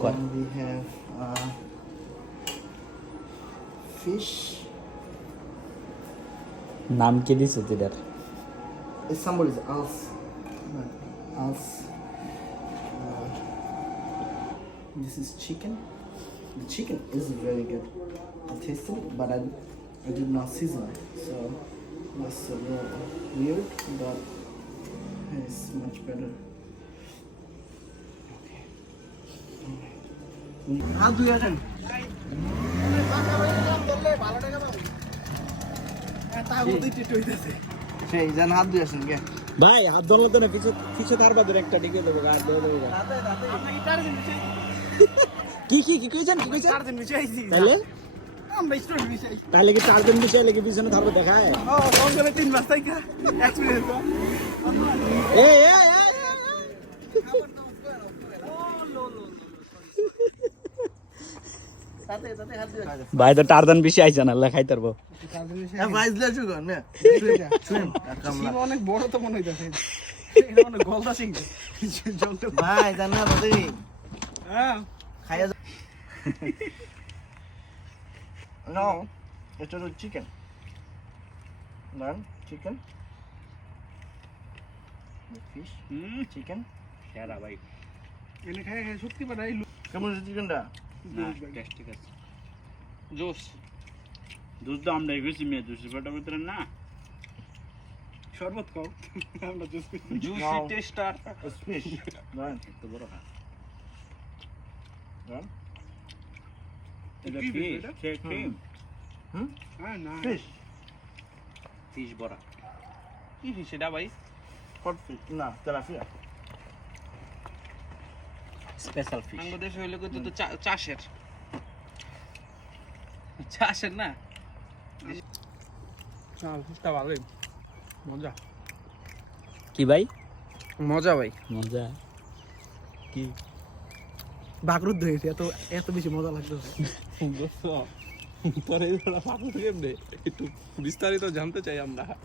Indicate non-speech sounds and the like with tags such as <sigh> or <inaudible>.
কর And we have uh, fish. নাম কে দিছো তোদের It's somebody's else. Else. Uh, this is chicken. The chicken is very good. I tasted it, but I, I did not season it. So that's a little weird, but it's much better. আসেন সেই যান হাত ধুয়ে আসেন কে? ভাই হাত ধরলো তো না পিছে পিছে তার বাদর একটা টিকে দেবো হাত ধরে দেবো <laughs> কি কি কি কইছেন কি কইছেন? তাহলে তাহলে কি চার দিন বিষয় লেগে পিছনে থাকবে দেখায়? এ এ এ, এ, এ। ভাই তো টারদান বেশি আইছে না আল্লাহ খাইতে পারব অনেক বড় তো মনে হইতাছে। গলদা সিং। ভাই জানা হ্যাঁ। খাইয়া fish, chicken. সেরা ভাই। এনে খাই খাই সত্যি পাঠাই কেমন চিকেনটা ঠিক আছে জোস। দুধ তো আমরা গেছি মেয়ে দুশো ফোটার ভিতরে না। শরবত খাও আমরা juice juicy taster It's fish. Learn. এত বড় না এটা কি ফিশ? সে হ্যাঁ না. ফিশ বড়া। কি ভাই? What fish? না তেলাপিয়া। Special fish. বাংলাদেশ হইলে কিন্তু তো চা- চাষের। চাষের না? চালটা ভালোই। মজা। কি ভাই? মজা ভাই। মজা। কি? বাকরুদ্ধ হয়েছে এত এত বেশি মজা লাগতেছে। তোর এই পাকুর কেমনে? একটু বিস্তারিত জানতে চাই আমরা।